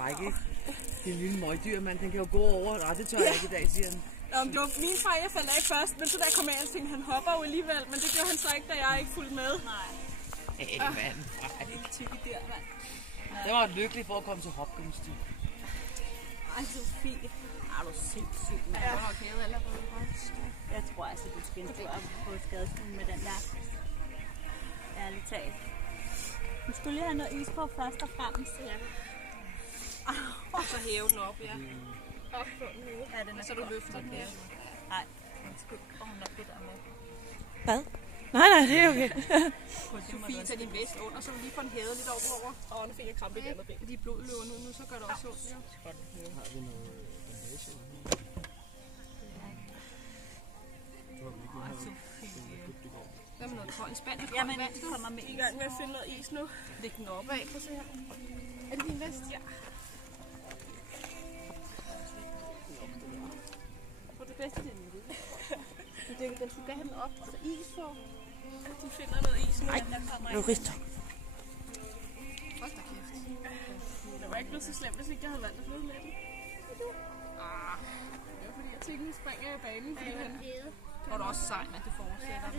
fræk, ikke? Det lille møgdyr, man. Den kan jo gå over. Nej, det tør jeg ikke i dag, siger han. Det var min far, jeg faldt af først, men så da jeg kom af, jeg tænkte, han hopper jo alligevel, men det gjorde han så ikke, da jeg ikke fulgte med. Nej. Mand, fræk. Det er tykke der, mand. Det var lykkelig for at komme til hopgymnastik. Ej, Sofie. Er du sindssygt, mand. Ja. Du har kævet allerede. Jeg tror altså, du skal ind på skadestuen med den der. Ærligt talt. Du skulle lige have noget is på først og fremmest. Ja. Og så hæve den op, ja. Op på den nu. Ja, den er så du løfter den, ja. Nej, undskyld. Hun nok det der med. Hvad? Nej, det er okay. Sofie, tag din vest under, så du lige får den hævet lidt over. Og nu fik jeg krampe i det andet ben. Fordi blodet løber nu, så gør det også ondt. Ja. Har vi noget bandage eller Hvad med noget koldt? En spand med Jamen, koldt vand? det kommer med I gang med at finde noget is nu. Læg den op af. Prøv at se her. Er det din vest? Ja. For det bedste, det er den. Den skulle have den op, og så is på. De finder noget is nu. Ej, nu rister. Hold da kæft. Det var ikke blevet så slemt, hvis ikke jeg havde valgt at flyde med den. Det var fordi, jeg tænkte, nu springer jeg i banen. Fordi han var da også sej, at det fortsætter.